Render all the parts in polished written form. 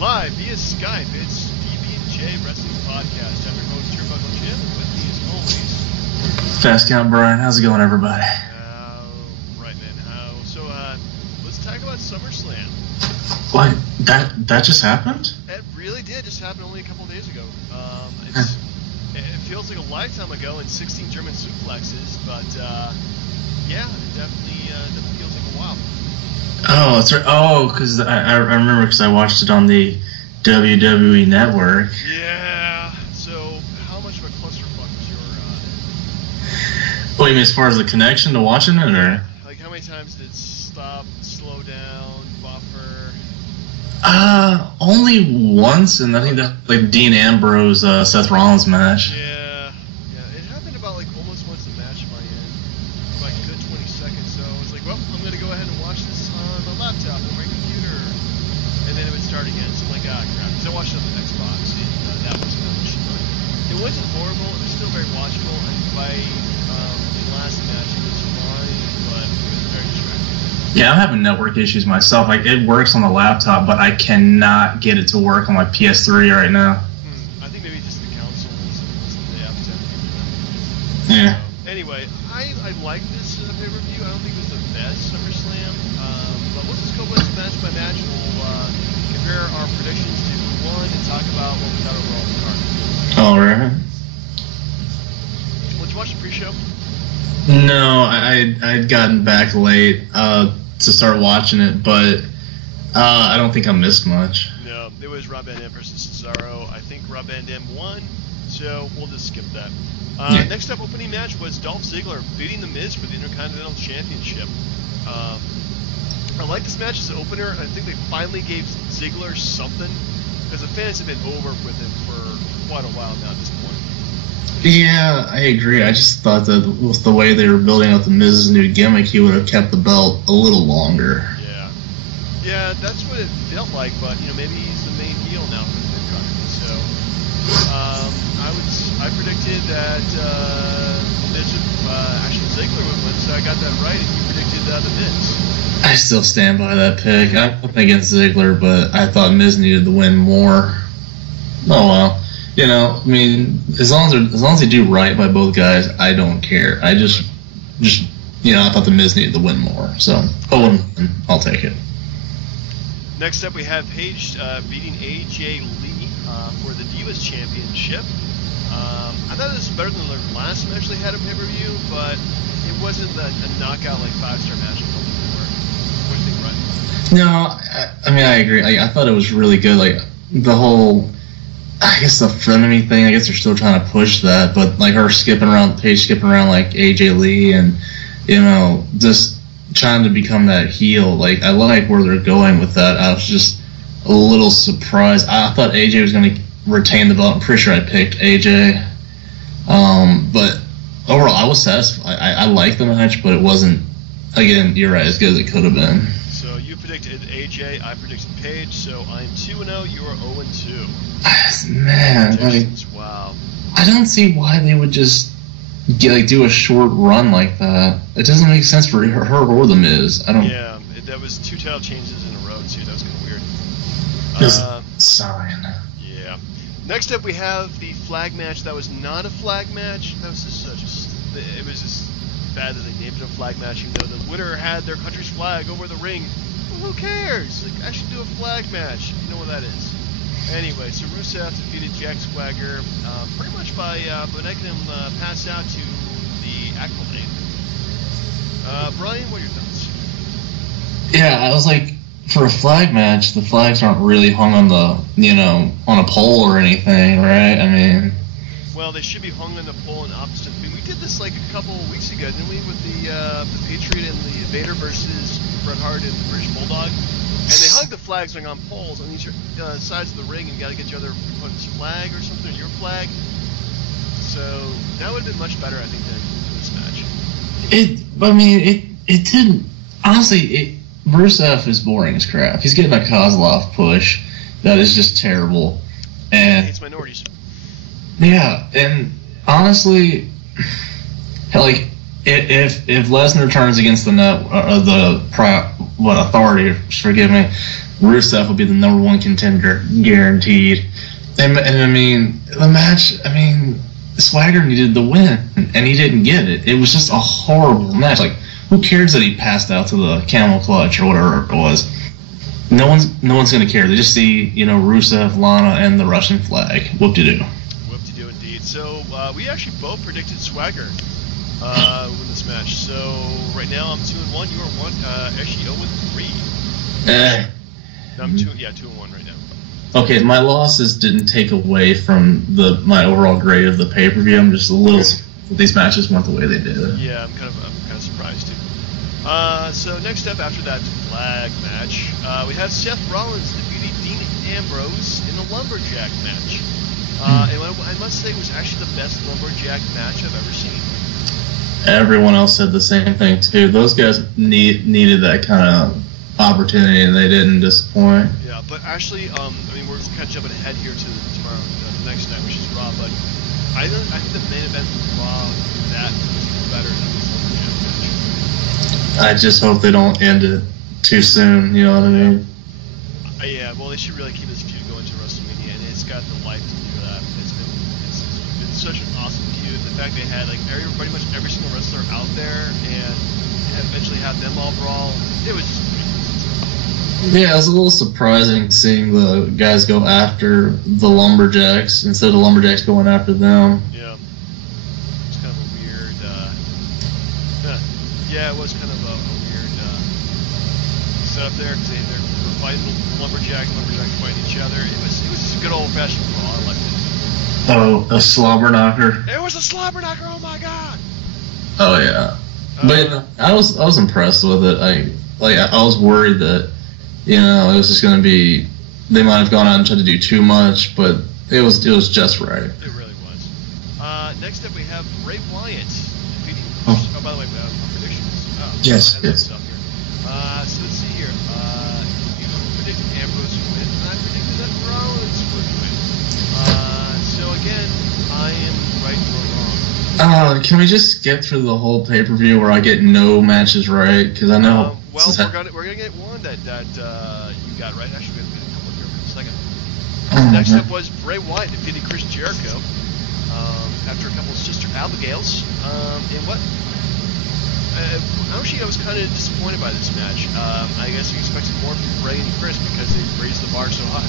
Live via Skype, it's DB&J Wrestling Podcast. I'm your host, Turnbuckle Jim, and with me as always... Fastcount, Brian. How's it going, everybody? Right, man. So, let's talk about Summerslam. What? That just happened? It really did. It just happened only a couple days ago. It feels like a lifetime ago and 16 German suplexes, but, yeah, it definitely feels like a while. Oh, that's right. Oh, because I remember because I watched it on the WWE Network. Yeah. So, how much of a clusterfuck was your... What, you mean as far as the connection to watching it, or? Like, how many times did it stop, slow down, buffer? Only once, and I think that, like, Dean Ambrose, Seth Rollins match. Yeah. It happened about, like, almost once the match might end. Like, a good 20 seconds, so I was like, well, I'm going to go ahead and watch this on my laptop or my computer. And then it would start again, so I'm like, ah, crap. Because I watched it on the Xbox, and that wasn't an issue. It wasn't horrible, it was still very watchable, and by the last match, it was fine, but it was very distracting. Yeah, I'm having network issues myself. Like, it works on the laptop, but I cannot get it to work on my PS3 right now. I think maybe just the consoles and the apps have to do that. Yeah. So, anyway, I like this pay-per-view. I don't think it was the best SummerSlam, but we'll just go with match by match. We'll compare our predictions to who won and talk about what we thought overall of the card. All right. Did you watch the pre-show? No, I'd gotten back late to start watching it, but I don't think I missed much. No, it was Rob Van Dam versus Cesaro. I think Rob Van Dam won, so we'll just skip that. Yeah. Next up, opening match was Dolph Ziggler beating The Miz for the Intercontinental Championship. I like this match as an opener. I think they finally gave Ziggler something, because the fans have been over with him for quite a while now at this point. Yeah, I agree. I just thought that with the way they were building up the Miz's new gimmick, he would have kept the belt a little longer. Yeah, that's what it felt like, but maybe he's the main heel now for the Mid-Card. So, I predicted that actually Ziggler would win, so I got that right, and you predicted The Miz. I still stand by that pick. I'm up against Ziggler, but I thought Miz needed to win more. Oh well. I mean, as long as they do right by both guys, I don't care. I just I thought the Miz needed to win more. So, I'll take it. Next up, we have Paige beating AJ Lee for the Divas Championship. I thought this was better than the last match they had at pay-per-view, but it wasn't a knockout, like, 5-star match I'm hoping for. What do you think, Brett? No, I mean, I agree. I thought it was really good. Like, the whole... I guess the frenemy thing, I guess they're still trying to push that, but like her Paige skipping around like AJ Lee and, just trying to become that heel. Like, I like where they're going with that. I was just a little surprised. I thought AJ was going to retain the belt. I'm pretty sure I picked AJ. But overall, I was satisfied. I liked the match, but it wasn't, again, you're right, as good as it could have been. So you predicted AJ, I predicted Paige, so I'm 2-0, you are 0-2. Man, wow. I don't see why they would just do a short run like that. It doesn't make sense for her or the Miz. I don't. Yeah, that was 2 title changes in a row too. That was kind of weird. Just sign. Yeah. Next up, we have the flag match. That was not a flag match. That was just it was just bad that they named it a flag match. Even though the winner had their country's flag over the ring. Well, who cares? Like, I should do a flag match. You know what that is. Anyway, so Rusev defeated Jack Swagger pretty much by making him pass out to the accolade. Brian, what are your thoughts? Yeah, I was like, for a flag match, the flags aren't really hung on the, on a pole or anything, right? I mean... Well, they should be hung on the pole in opposite. I mean, we did this like a couple of weeks ago, didn't we, with the Patriot and the Vader versus Bret Hart and the British Bulldog? And they hung the flags on poles on each sides of the ring, and you got to get your other opponent's flag or something, or your flag. So that would have been much better, I think, than this match. It didn't. Honestly, Rusev is boring as crap. He's getting a Kozlov push that is just terrible. And he hates minorities. Yeah, and honestly, like, if Lesnar turns against the authority, forgive me, Rusev will be the #1 contender, guaranteed. And I mean, the match, I mean, Swagger needed the win, and he didn't get it. It was just a horrible match. Like, who cares that he passed out to the camel clutch or whatever it was? No one's gonna care. They just see, Rusev, Lana, and the Russian flag. Whoop-de-doo. Whoop-de-doo indeed. So we actually both predicted Swagger win this match. So right now I'm 2-1. You are 1. Actually 0-3. I'm 2-1 right now. Okay, my losses didn't take away from my overall grade of the pay-per-view. I'm just a little. These matches went the way they did. Yeah, I'm kind of surprised too. So next up after that flag match, we have Seth Rollins defeating Dean Ambrose in a lumberjack match. And I must say it was actually the best lumberjack match I've ever seen. Everyone else said the same thing too. Those guys needed that kind of opportunity, and they didn't disappoint. Yeah, but actually, I mean, we're kind of jumping ahead here to tomorrow, the next night, which is Raw. But I think the main event was Raw. That was even better than this lumberjack match. I just hope they don't end it too soon. You know what I mean? Yeah. Well, they should really keep this feud going to WrestleMania, and it's got the life to do that. It's been such an awesome feud. The fact they had like pretty much every single wrestler out there, and eventually have them all brawl. It was just great. Yeah, it was a little surprising seeing the guys go after the lumberjacks instead of the lumberjacks going after them. Yeah. It's kind of a weird. Yeah, it was kind of a weird setup there because they were fighting the lumberjacks fighting each other. It was just a good old fashioned brawl. I liked it. Oh, a slobber knocker. It was a slobber knocker. Oh my god. Oh yeah, but I was impressed with it. I was worried that it was just going to be, they might have gone out and tried to do too much, but it was just right. It really was. Next up we have Bray Wyatt defeating. Oh, by the way, predictions. Yes. Stuff here. So let's see here. You predicted Ambrose would win, and I predicted that Rollins would win. So again, I am right or wrong. Can we just get through the whole pay-per-view where I get no matches right? Because I know. Well, we're gonna get one that you got right. Actually, we're gonna get a couple here in a second. Next up was Bray Wyatt defeating Chris Jericho after a couple of Sister Abigails. And what? Actually, I was kind of disappointed by this match. I guess we expected more from Bray and Chris because they raised the bar so high.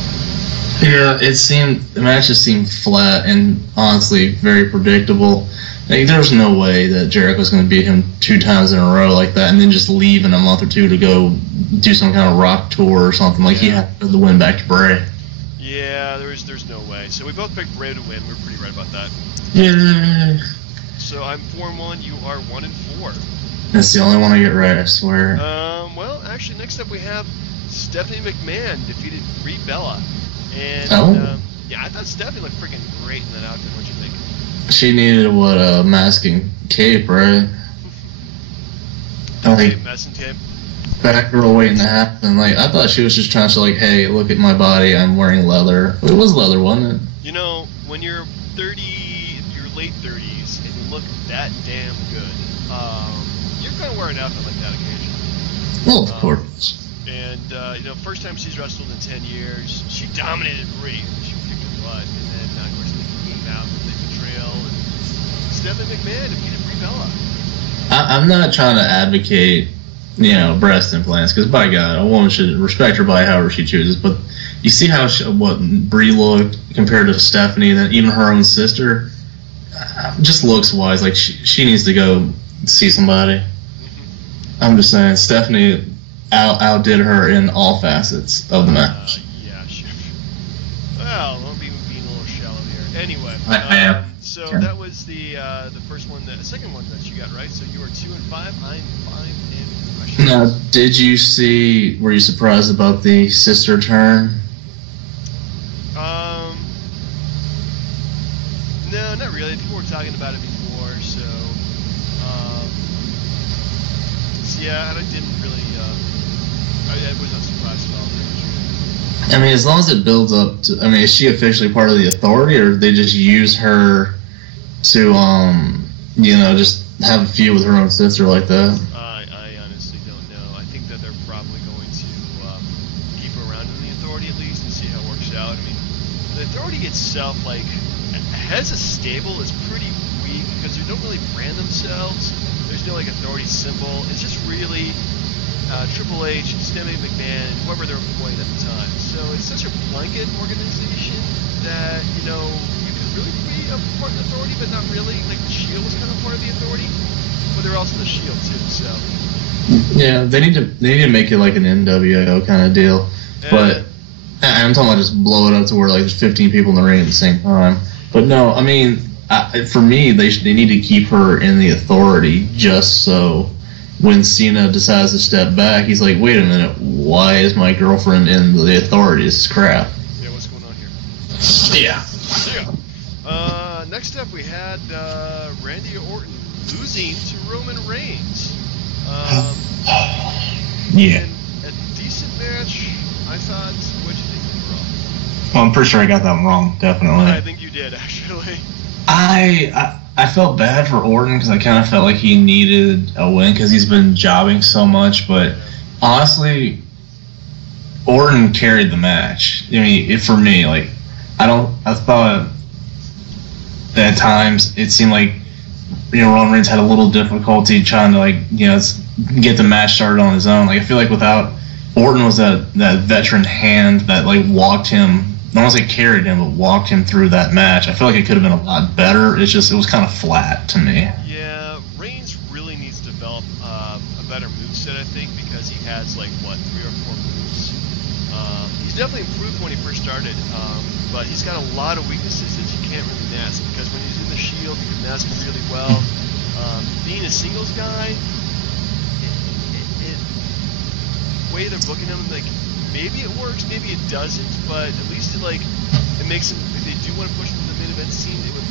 Yeah, the match just seemed flat and honestly very predictable. Like, there's no way that Jericho's going to beat him 2 times in a row like that and then just leave in a month or two to go do some kind of rock tour or something. Like, he had to the win back to Bray. Yeah, there's no way. So we both picked Bray to win. We're pretty right about that. Yeah. So I'm 4-1. You are 1-4. That's the only one I get right, I swear. Well, actually, next up we have Stephanie McMahon defeated Brie Bella. And, I thought Stephanie looked freaking great in that outfit. What'd you think? She needed a masking cape, right? Masking tape. Back girl waiting to happen. Like, I thought she was just trying to show, like, hey, look at my body, I'm wearing leather. It was leather, wasn't it? When you're 30, your late 30s, and you look that damn good, you're kind of wearing an outfit like that occasionally. Well, of course. And, first time she's wrestled in 10 years, she dominated Brie. She kicked her butt. And then, of course, they came out with the betrayal. And Stephanie McMahon defeated Brie Bella. I'm not trying to advocate, breast implants, because, by God, a woman should respect her body however she chooses. But you see how what Brie looked compared to Stephanie, and then even her own sister, just looks-wise, like she needs to go see somebody. Mm-hmm. I'm just saying, Stephanie outdid her in all facets of the match. Yeah, sure. Well, don't be being a little shallow here. Anyway, I am. So that was the first one, the second one that you got right. So you are 2-5. I'm 5 in questions. Now, were you surprised about the sister turn? No, not really. People were talking about it before, so yeah, and I didn't really. I was not surprised at all. I mean, as long as it builds up to, is she officially part of the Authority, or did they just use her to, just have a feud with her own sister like that? I honestly don't know. I think that they're probably going to keep her around Authority itself, like, as a stable, is pretty weak because they don't really brand themselves. There's no, like, Authority symbol. It's just really Triple H, Stephanie McMahon, and whoever they're employing at the time. So it's such a blanket organization that, you know, you could really be a part of the Authority, but not really. Like, the Shield was kind of part of the Authority, but they're also the Shield, too, so. Yeah, they need to make it like an NWO kind of deal. But I'm talking about just blow it up to where like there's 15 people in the ring at the same time. But no, I mean, for me, they need to keep her in the Authority just so when Cena decides to step back, he's like, wait a minute, why is my girlfriend in the Authority? This is crap. Yeah, what's going on here? Yeah. Next up, we had Randy Orton losing to Roman Reigns. Yeah. And a decent match, I thought. What'd you think of Raw? Well, I'm pretty sure I got that one wrong, definitely. I think you did, actually. I felt bad for Orton because I kind of felt like he needed a win because he's been jobbing so much, but honestly, Orton carried the match. I mean, for me, like, I thought that at times it seemed like, you know, Roman Reigns had a little difficulty trying to, like, you know, get the match started on his own. Like, I feel like without Orton was that veteran hand that, like, walked him, not only carried him, but walked him through that match. I feel like it could have been a lot better. It was kind of flat to me. Yeah, Reigns really needs to develop a better moveset, I think, because he has, like, 3 or 4 moves. He's definitely improved when he first started, but he's got a lot of weaknesses that you can't really mask, because when he's in the Shield, you can mask him really well. Being a singles guy, the way they're booking him, like, maybe it works, maybe it doesn't, but at least it makes him, if they do want to push him to the main event scene, it would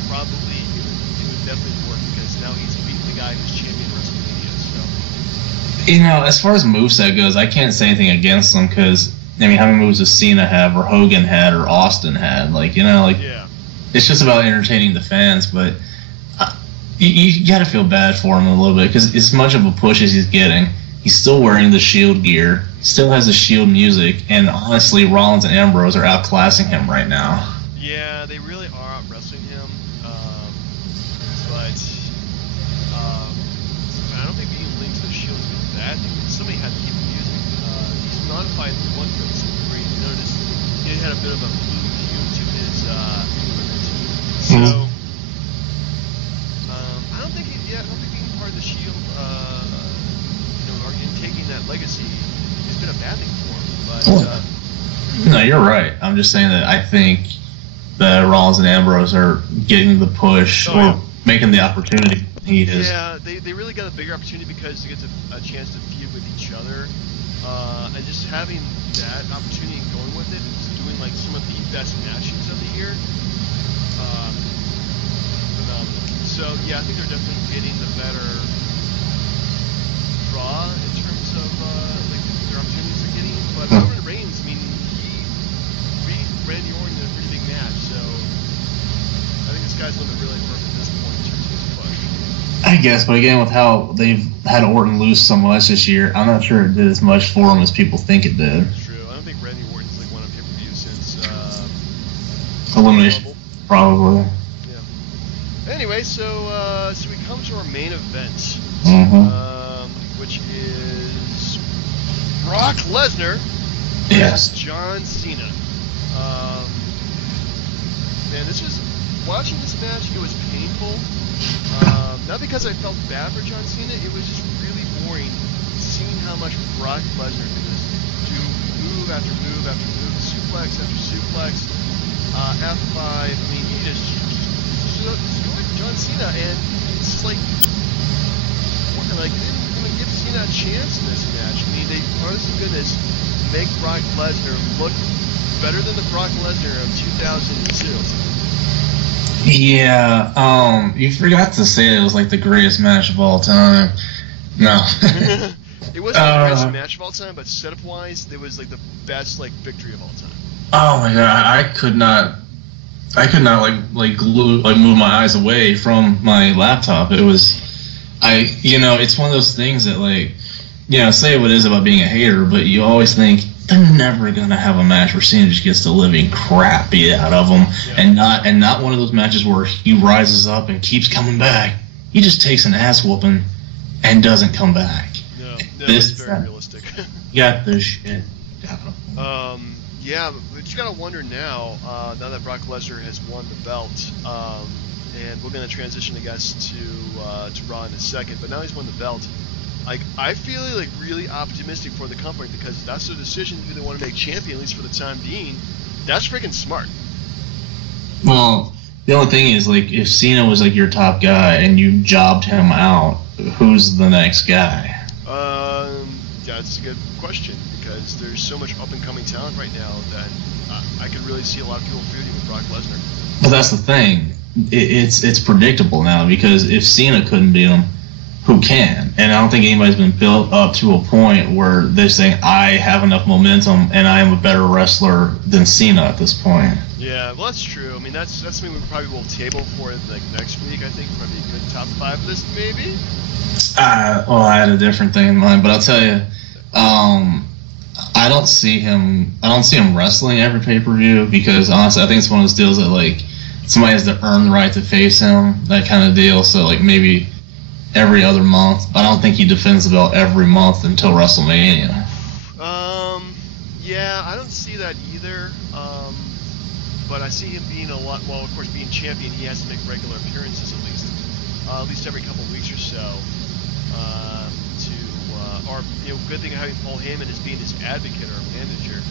definitely work, because now he's beating the guy who's champion WrestleMania, so. You know, as far as moveset goes, I can't say anything against them, because, I mean, how many moves does Cena have, or Hogan had, or Austin had? Like, you know, like, yeah. It's just about entertaining the fans, but you got to feel bad for him a little bit, because as much of a push as he's getting, he's still wearing the Shield gear, still has the Shield music, and honestly, Rollins and Ambrose are outclassing him right now. Yeah, they really are out wrestling him, but I don't think being linked to the Shield is a bad thing. Somebody had to keep the music. He's modified one place where you noticed he had a bit of a blue hue to his equipment. So, I don't think being part of the Shield, taking that legacy has been a bad thing for him. But no, you're right. I'm just saying that I think that Rollins and Ambrose are getting the push or making the opportunity needed. Yeah, they really got a bigger opportunity because they get a chance to feud with each other, and just having that opportunity and going with it, and doing like some of the best matches of the year. So yeah, I think they're definitely getting the better draw in terms of like their opportunities they're getting. But Roman Reigns, I mean, he beat Randy Orton in a pretty big match, so I think this guy's looking really perfect at this point in terms of his push. I guess, but again, with how they've had Orton lose so much this year, I'm not sure it did as much for him as people think it did. That's true. I don't think Randy Orton's like won a pay-per-view since Elimination, probably. Yeah. Anyway, so we come to our main event. Which is Brock Lesnar versus John Cena. Man, watching this match, it was painful. Not because I felt bad for John Cena, it was just really boring seeing how much Brock Lesnar could just do move after move after move, suplex after suplex, F5. I mean, he just destroyed John Cena, and it's just like, didn't even give Cena a chance in this match. I mean, they, honest to goodness, make Brock Lesnar look better than the Brock Lesnar of 2002. Yeah, you forgot to say it was like the greatest match of all time. No. It wasn't the greatest match of all time, but setup-wise, it was like the best victory of all time. Oh my god, I could not move my eyes away from my laptop. It was. It's one of those things that, say what it is about being a hater, but you always think they're never gonna have a match where Cena just gets the living crap beat out of him, and not one of those matches where he rises up and keeps coming back. He just takes an ass whooping and doesn't come back. No, it's very realistic. Got this shit. Yeah, but you gotta wonder now that Brock Lesnar has won the belt, and we're gonna transition, I guess, to Raw in a second. But now he's won the belt. Like, I feel like really optimistic for the company, because that's their decision who they want to make champion, at least for the time being. That's freaking smart. Well, the only thing is, like, if Cena was like your top guy and you jobbed him out, who's the next guy? That's a good question, because there's so much up-and-coming talent right now that I could really see a lot of people feuding with Brock Lesnar. But that's the thing. It's predictable now, because if Cena couldn't beat him, who can? And I don't think anybody's been built up to a point where they're saying, I have enough momentum and I am a better wrestler than Cena at this point. Yeah, well, that's true. I mean, that's something we probably will table for like next week. I think probably a good top 5 list, maybe. Well, I had a different thing in mind, but I'll tell you, I don't see him wrestling every pay-per-view, because honestly, I think it's one of those deals that, like, somebody has to earn the right to face him, that kind of deal. So, like, maybe every other month. I don't think he defends the belt every month until WrestleMania. Yeah, I don't see that either. But I see him being a lot. Well, of course, being champion, he has to make regular appearances at least every couple of weeks or so. Good thing having Paul Heyman as being his advocate or manager.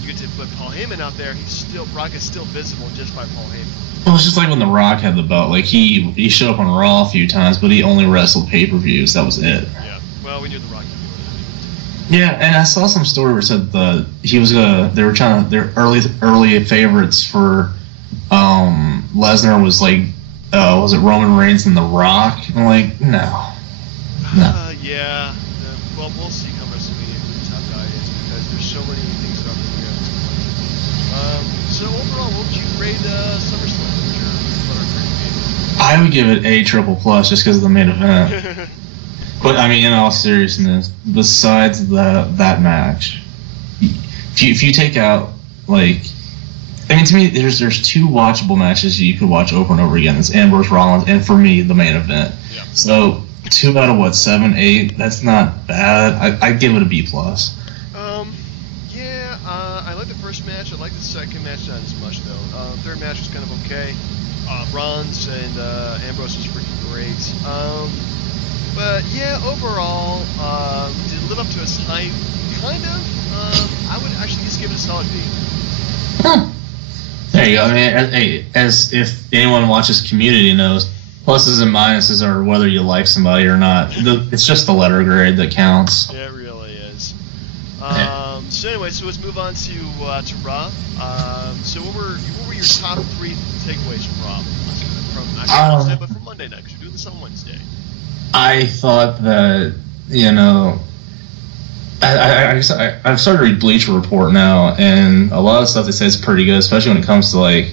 You get to put Paul Heyman out there. Brock is still visible just by Paul Heyman. Well, it's just like when The Rock had the belt. Like, he showed up on Raw a few times, but he only wrestled pay-per-views. That was it. Yeah. Well, we knew The Rock. Yeah, and I saw some story where it said they were trying to, their early favorites for Lesnar was like, was it Roman Reigns and The Rock? I'm like, no. Yeah. Well, we'll see how WrestleMania who the top guy is, because there's so many things that are up in the air at this point. So overall, what would you rate Summerslam? I would give it A triple plus just because of the main event. But I mean, in all seriousness, besides that match, if you take out, like, I mean, to me, there's 2 watchable matches you could watch over and over again. It's Ambrose Rollins, and for me, the main event. Yeah. So 2 out of 7, 8. That's not bad. I'd give it a B plus. Yeah. I like the first match. I like the second match not as much though. Third match was kind of okay. Rollins and Ambrose was freaking great. But yeah, overall, did it live up to its hype? Kind of. I would actually just give it a solid B. Huh. There you go. I mean, as if anyone watches Community knows, pluses and minuses are whether you like somebody or not. It's just the letter grade that counts. Yeah, it really is. Yeah. So anyway, so let's move on to Raw. So what were your top 3 takeaways from Raw? Wednesday, but from Monday night, because we're doing this on Wednesday. I thought that, I've started to read Bleacher Report now, and a lot of stuff they say is pretty good, especially when it comes to, like,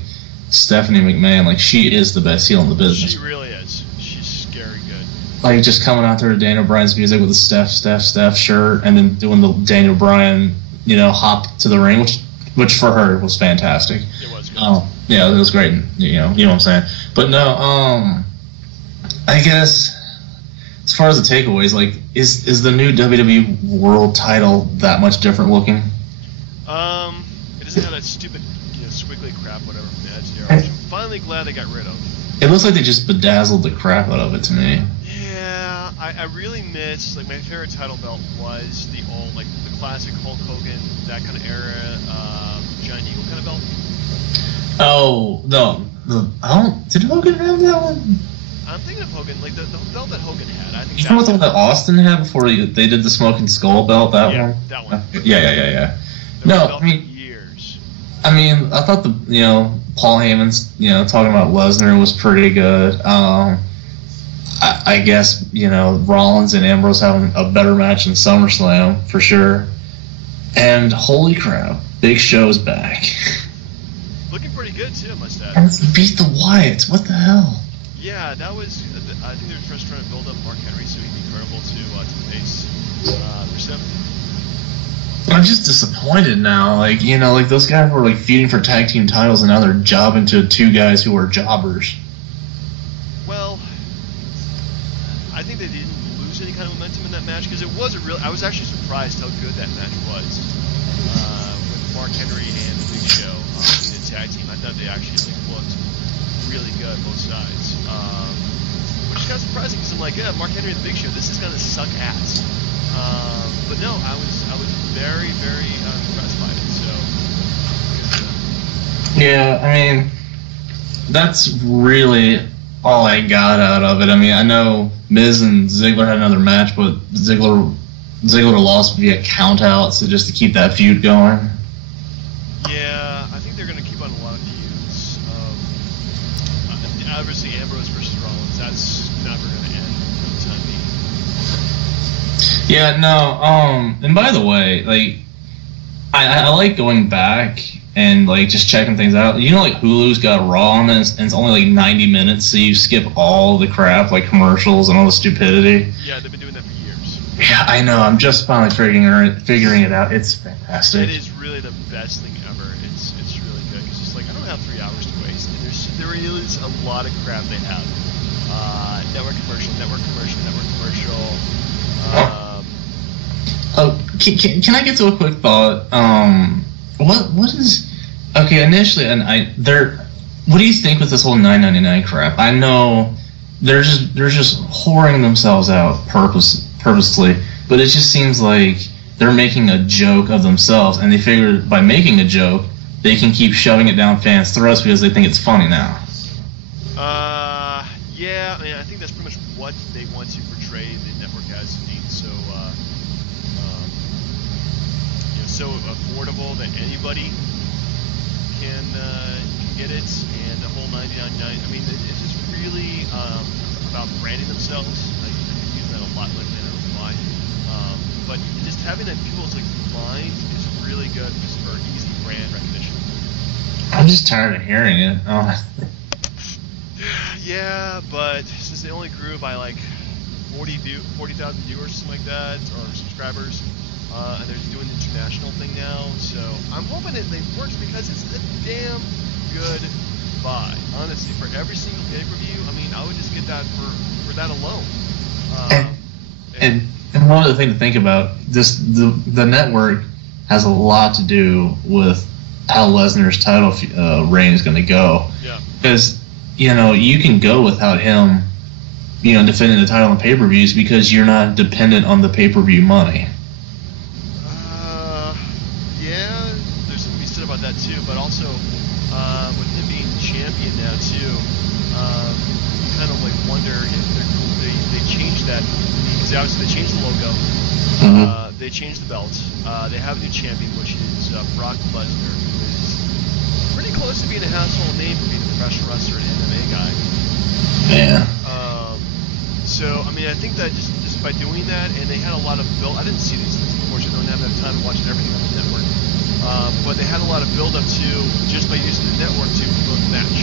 Stephanie McMahon. Like, she is the best heel in the business. She really is. She's scary good. Like, just coming out there to Daniel Bryan's music with a Steph shirt, and then doing the Daniel Bryan, hop to the ring, which for her was fantastic. It was good. Yeah, it was great. You know what I'm saying. But no, I guess as far as the takeaways, like, is the new WWE World Title that much different looking? It doesn't have that stupid, squiggly crap, whatever, from the edge there, which I'm finally glad they got rid of. It looks like they just bedazzled the crap out of it to me. Yeah, I really miss, like, my favorite title belt was the old, like, the classic Hulk Hogan, that kind of era, Giant Eagle kind of belt. Oh, no. Did Hogan have that one? I'm thinking of Hogan, like the belt that Hogan had. I think you know the one that Austin had before they did the Smoking Skull belt? That one? That one. Yeah. No, I mean, years. I mean, I thought Paul Heyman's, talking about Lesnar was pretty good. I guess, Rollins and Ambrose having a better match in SummerSlam for sure. And holy crap, Big Show's back. Looking pretty good too, I must add. And beat the Wyatts. What the hell? Yeah, that was. I think they're just trying to build up Mark Henry so he'd be credible to face Rusev. I'm just disappointed now. Like, you know, like those guys were like feuding for tag team titles, and now they're jobbing to two guys who are jobbers. Well, I think they didn't lose any kind of momentum in that match because it was a real. I was actually surprised how good that match was with Mark Henry and the Big Show in the tag team. I thought they actually looked really good both sides, which is kind of surprising because I'm like, yeah, Mark Henry and the Big Show. This is gonna suck ass. But no, I was very, very impressed by it. So yeah, I mean, that's really all I got out of it. I mean, I know Miz and Ziggler had another match, but Ziggler lost via countouts, so just to keep that feud going. Yeah, I think they're going to keep on a lot of feuds. Obviously, Ambrose versus Rollins, that's never going to end for the time being. Yeah, no, and by the way, like, I like going back and, like, just checking things out. You know, like, Hulu's got Raw on it, and it's only, like, 90 minutes, so you skip all the crap, like, commercials and all the stupidity. Yeah, they've been doing that for years. Yeah, I know. I'm just finally figuring it out. It's fantastic. It is really the best thing ever. It's really good. It's just, like, I don't have 3 hours to waste. And there is a lot of crap they have. Network commercial. Can I get to a quick thought? What is okay? Initially, and what do you think with this whole $9.99 crap? I know they're just whoring themselves out purposely, but it just seems like they're making a joke of themselves, and they figure by making a joke, they can keep shoving it down fans' throats because they think it's funny now. Yeah, I mean, I think that's pretty much what they want to portray the network as being so affordable that anybody can get it, and the whole $99.99. I mean, it's just really about branding themselves. Like, I've used that a lot lately. I don't know why, but just having that people's mind is really good for easy brand recognition. I'm just tired of hearing it. Yeah, but since they only grew by like 40,000 viewers, something like that, or subscribers, and they're doing the international thing now, so I'm hoping it works because it's a damn good buy. Honestly, for every single pay-per-view, I mean, I would just get that for that alone. And one other thing to think about, the network has a lot to do with how Lesnar's title reign is going to go. Yeah. Because, you know, you can go without him, you know, defending the title on pay-per-views because you're not dependent on the pay-per-view money. Yeah, there's something to be said about that too, but also with him being champion now too, you kind of like wonder if they changed that, because obviously they changed the logo, they changed the belt, they have a new champion, which is Brock Lesnar, who is pretty close to being a household name for being a professional wrestler and MMA guy. Yeah. So, I mean, I think that just by doing that, and they had a lot of build. I didn't see these things, unfortunately. I don't have enough time to watch everything on the network. But they had a lot of build-up to just by using the network to promote the match.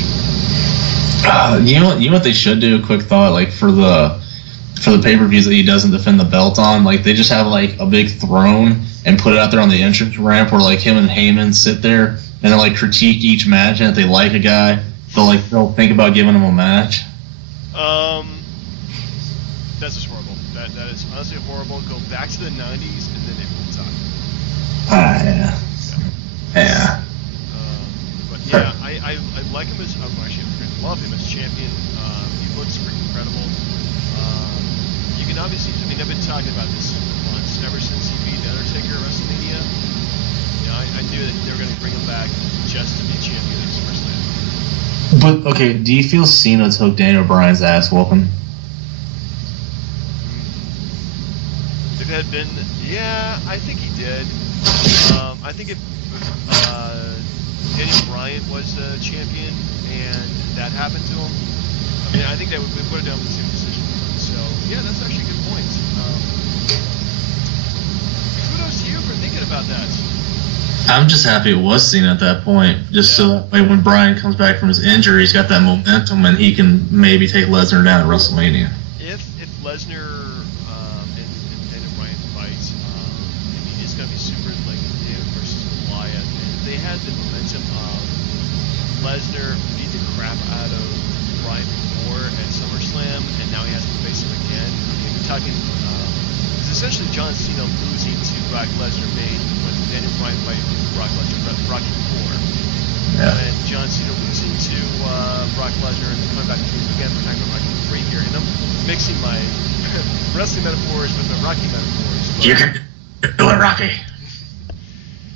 You know what they should do? A quick thought, like for the pay-per-views that he doesn't defend the belt on, like they just have like a big throne and put it out there on the entrance ramp where like him and Heyman sit there and then like critique each match, and if they like a guy, they'll think about giving him a match. That's just horrible. That is honestly horrible. Go back to the 90s and then it will talk. Yeah. But yeah, I like him as actually I love him as champion. He looks pretty incredible. You can obviously, I mean, I've been talking about this for months. Ever since he beat The Undertaker at WrestleMania, you know, I knew that they were going to bring him back just to be champion at SummerSlam. But okay, do you feel Cena took Daniel Bryan's ass whooping? If it had been, yeah, I think he did. I think if Daniel Bryan was champion and that happened to him, I mean, I think they would put it down with the same decision. So, yeah, that's actually a good point. Kudos to you for thinking about that. I'm just happy it was Cena at that point, just so that way when Bryan comes back from his injury, he's got that momentum and he can maybe take Lesnar down at WrestleMania. If Lesnar and Daniel Bryan fight, I mean, it's going to be super, like, had the momentum of Lesnar beat the crap out of Bryan before at SummerSlam, and now he has to face him again. I mean, we're talking, it's essentially John Cena losing to Brock Lesnar made when Daniel Bryan fight Brock Lesnar, Rocky 4. Yeah. And John Cena losing to Brock Lesnar and then coming back to again, we're talking about Rocky 3 here, and I'm mixing my wrestling metaphors with the Rocky metaphors. But You can do it, Rocky.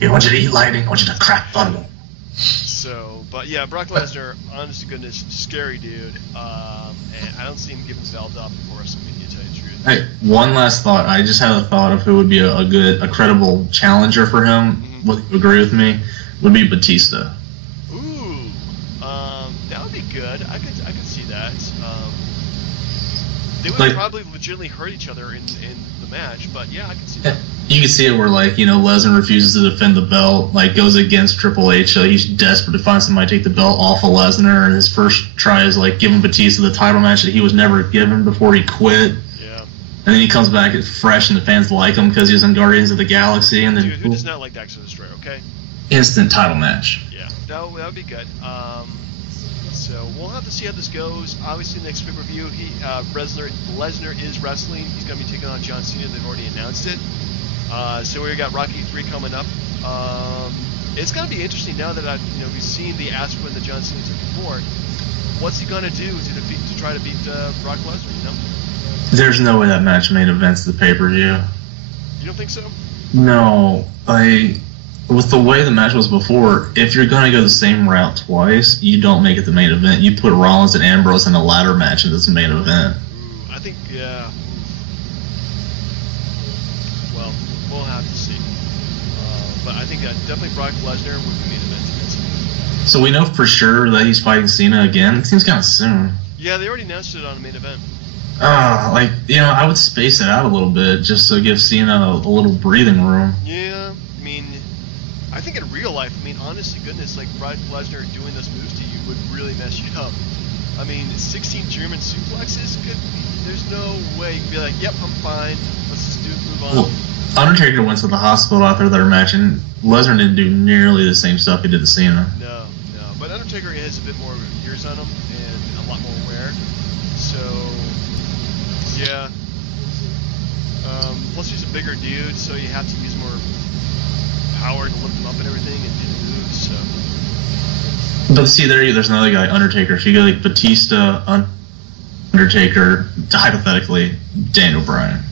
I want you to eat lightning. I want you to crack thunder. So, but yeah, Brock Lesnar, honest to goodness, scary dude. And I don't see him giving Val up before WrestleMania, to tell you the truth. Hey, one last thought. I just had a thought of who would be a credible challenger for him. Mm-hmm. Would you agree with me? Would be Batista. Ooh, that would be good. I could see that. They would probably legitimately hurt each other in the match, but yeah, I could see that. You can see it where, like, you know, Lesnar refuses to defend the belt, like, goes against Triple H, so he's desperate to find somebody to take the belt off of Lesnar, and his first try is, like, giving Batista the title match that he was never given before he quit. Yeah. And then he comes back, it's fresh, and the fans like him because he was in Guardians of the Galaxy, and then... Dude, who does not like Dax Destroyer, okay? Instant title match. Yeah, that would be good. So we'll have to see how this goes. Obviously, next pay-per-view, Lesnar is wrestling. He's going to be taking on John Cena. They've already announced it. So we got Rocky 3 coming up. It's going to be interesting now that we've seen the Asuka and the John Cena before. What's he going to do to try to beat Brock Lesnar? You know? There's no way that match main events the pay-per-view. You don't think so? No, with the way the match was before, if you're going to go the same route twice, you don't make it the main event. You put Rollins and Ambrose in a ladder match in this main event. Ooh, I think, yeah. Well, we'll have to see. But I think definitely Brock Lesnar would be main event. So we know for sure that he's fighting Cena again? It seems kind of soon. Yeah, they already announced it on the main event. I would space it out a little bit just to give Cena a little breathing room. Yeah, I mean, I think in real life, honest to goodness, like Brock Lesnar doing those moves to you would really mess you up. 16 German suplexes, there's no way you can be like, yep, I'm fine, let's just move on. Well, Undertaker went to the hospital after their match, and Lesnar didn't do nearly the same stuff he did to Cena. No, but Undertaker has a bit more years on him and a lot more wear, so, yeah. Plus he's a bigger dude, so you have to use more power to lift him up and everything and do moves, so. But see, there's another guy, Undertaker. If you go like Batista, Undertaker, hypothetically, Daniel Bryan.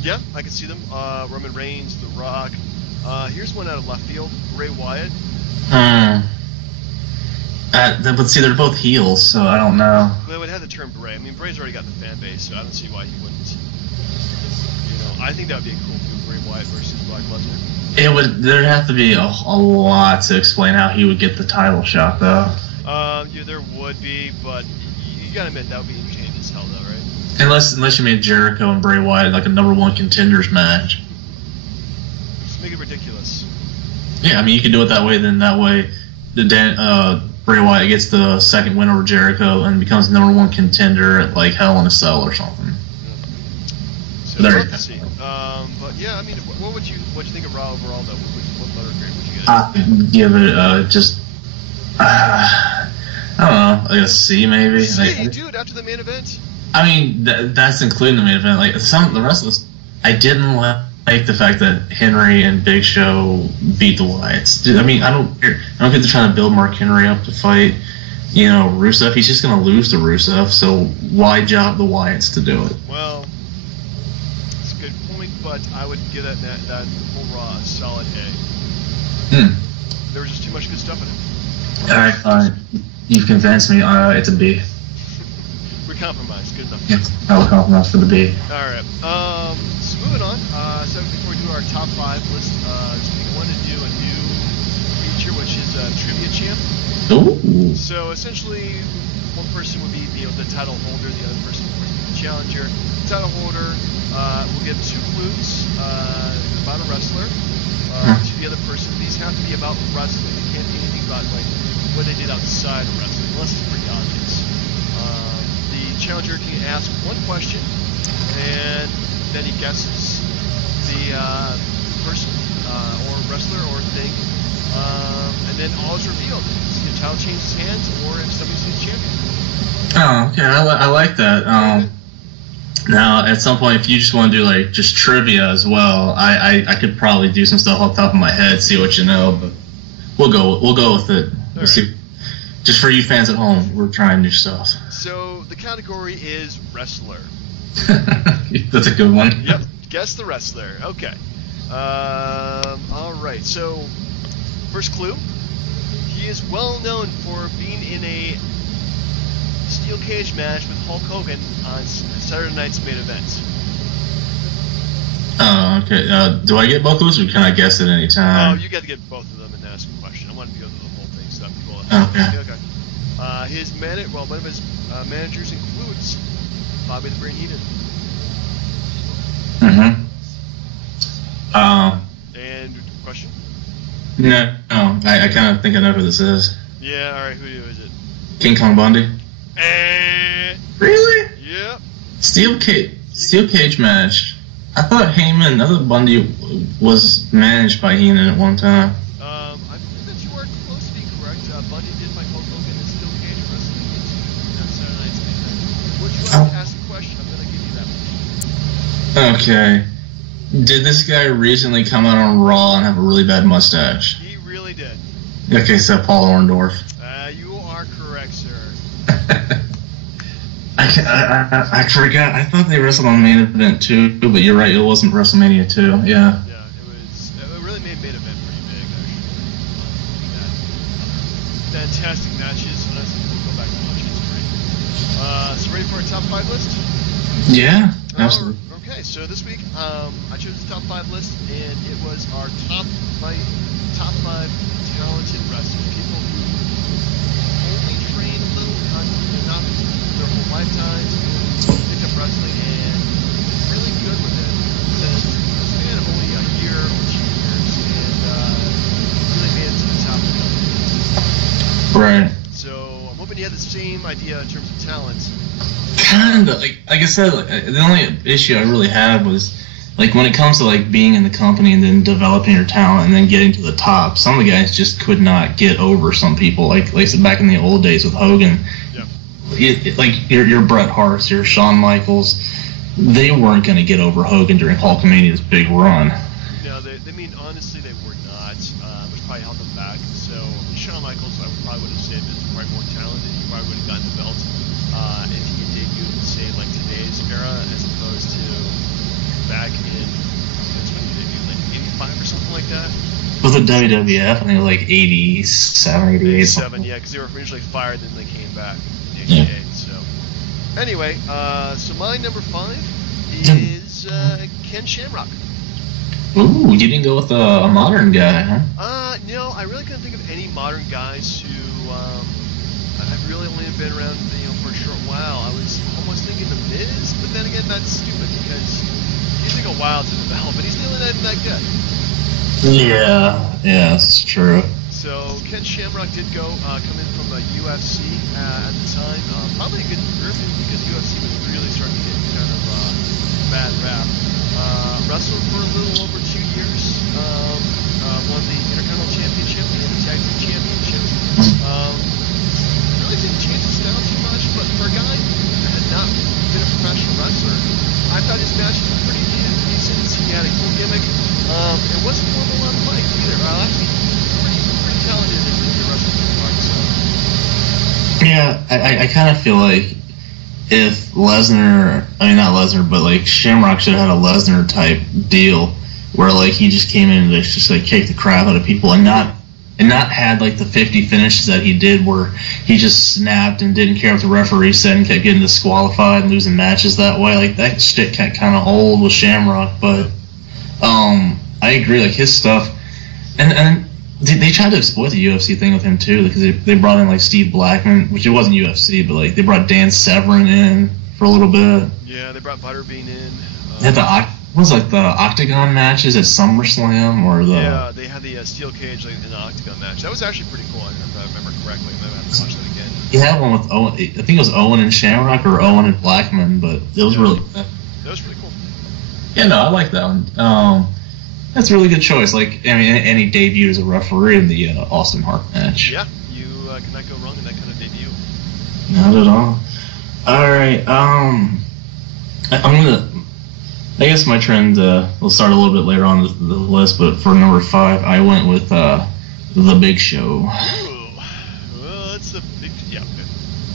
Yeah, I can see them. Roman Reigns, The Rock. Here's one out of left field, Bray Wyatt. But see, they're both heels, so I don't know. They would have the term Bray. Bray's already got the fan base, so I don't see why he wouldn't. I think that would be a cool feud, Bray Wyatt versus Brock Lesnar. There'd have to be a lot to explain how he would get the title shot, though. Yeah, there would be, but you gotta admit that would be entertaining as hell, though, right? Unless you made Jericho and Bray Wyatt like a #1 contenders match. Just make it ridiculous. Yeah, you could do it that way. Then that way, Bray Wyatt gets the second win over Jericho and becomes #1 contender at like Hell in a Cell or something. Yeah. So there we'll you have to see. But yeah, what would you think of Raw overall, though? What letter grade would you give it? I'd give it I don't know, like a C maybe. C, dude, after the main event. That's including the main event. Like the rest of this, I didn't like the fact that Henry and Big Show beat the Wyatts. Dude, I don't get they're trying to build Mark Henry up to fight, Rusev. He's just gonna lose to Rusev. So why job the Wyatts to do it? Well, it's a good point, but I would give that whole Raw a solid A. There was just too much good stuff in it. Alright, fine. You've convinced me. It's a B. We compromise. Good enough. Yeah, I'll compromise for the B. Alright. So moving on. So before we do our top 5 list, we wanted to do a new feature, which is Trivia Champ. Ooh. So essentially, one person would be the title holder, the other person would be the challenger. The title holder will give 2 clues about a wrestler to the other person. These have to be about wrestling. They can't be anything about what they did outside of wrestling, unless it's pretty obvious. The challenger can ask one question, and then he guesses. The person or wrestler or thing, and then all is revealed. If the title changes hands or if somebody's new champion. Oh, okay. I like that. Now, at some point, if you just want to do like just trivia as well, I could probably do some stuff off the top of my head, see what you know, but we'll go with it. We'll see. Just for you fans at home, we're trying new stuff. So the category is wrestler. That's a good one. Yep. Guess the wrestler. Okay. All right. So first clue: he is well known for being in a steel cage match with Hulk Hogan on Saturday night's main event. Oh, okay. Do I get both of those, or can I guess at any time? Oh, you got to get both of them and ask a question. I wanted to go through the whole thing, so people. Okay. One of his managers includes Bobby the Brain Heenan. Mm-hmm. And question? No, I kind of think I know who this is. Yeah. All right. Who is it? King Kong Bundy. Really? Yep. Steel cage match. I thought Bundy was managed by Heenan at one time. I believe that you are close to being correct. Bundy did fight Hulk Hogan in steel cage wrestling on Saturday night's main event. Would you like to ask the question? I'm going to give you that one. Okay. Did this guy recently come out on Raw and have a really bad mustache? He really did. Okay, so Paul Orndorff. You are correct, sir. I forgot. I thought they wrestled on main event too, but you're right. It wasn't WrestleMania 2. Yeah. Yeah, it was. It really made main event pretty big, actually. Fantastic matches. When I will go back and watch it. It's great. So ready for our top 5 list? Yeah, absolutely. Okay, so this week I chose the top 5 list, and it was our top 5 talented wrestlers, people who only train a little, not their whole lifetimes, picked up wrestling and really good with it. Within a span of only a year or 2 years, and really made it to the top of the company. Right. So I'm hoping you had the same idea in terms of talent. Kinda. Like I said, the only issue I really had was like when it comes to like being in the company and then developing your talent and then getting to the top. Some of the guys just could not get over some people. Like I said, back in the old days with Hogan. Like your Bret Harts, your Shawn Michaels, they weren't going to get over Hogan during Hulkamania's big run. No, they mean honestly they were not, which probably held them back. So Shawn Michaels, I probably would have said is probably more talented. He probably would have gotten the belt if he had debuted in say like today's era as opposed to back in that's when he debuted, like 85 or something like that. Was it WWF? I think it was like 87, 88. 87, yeah, because they were originally fired, then they came back. Yeah. So, anyway, so my number 5 is Ken Shamrock. Ooh, you didn't go with a modern guy, huh? No, I really couldn't think of any modern guys who I've really only been around, for a short while. I was almost thinking The Miz, but then again, that's stupid because he took a while to develop, but he's still not even that good. Yeah, that's true. So Ken Shamrock did come in from the UFC at the time. Probably a good career move because UFC was really starting to get kind of bad rap. Wrestled for a little over 2 years. Won the Intercontinental Championship and the Tag Team Championship. Really didn't change his style too much, but for a guy that had not been a professional wrestler, I thought his matches were pretty decent. He had a cool gimmick. It wasn't horrible on the mic either. Actually, pretty talented in the wrestling part. So. Yeah, I kind of feel like if Lesnar, not Lesnar, but like Shamrock should have had a Lesnar type deal where like he just came in and just like kicked the crap out of people and not had like the 50 finishes that he did where he just snapped and didn't care what the referee said and kept getting disqualified and losing matches that way. Like that shit got kind of old with Shamrock, but I agree, like his stuff, and they tried to exploit the UFC thing with him too, because they brought in like Steve Blackman, which it wasn't UFC, but like they brought Dan Severn in for a little bit. Yeah, they brought Butterbean in. They had the Octagon matches at Summerslam, or the yeah, they had the steel cage in the Octagon match. That was actually pretty cool. If I remember correctly, I might have to watch that again. You had one with Owen. I think it was Owen and Shamrock or Owen and Blackman, but it was really good. That was pretty cool. Yeah, no, I like that one. That's a really good choice. Like, I mean, and he debuted as a referee in the Austin Hart match. Yeah, you cannot go wrong in that kind of debut. Not at all. All right. I guess my trend will start a little bit later on the list, but for number 5, I went with The Big Show. Ooh, well, that's a big. Yeah. Good.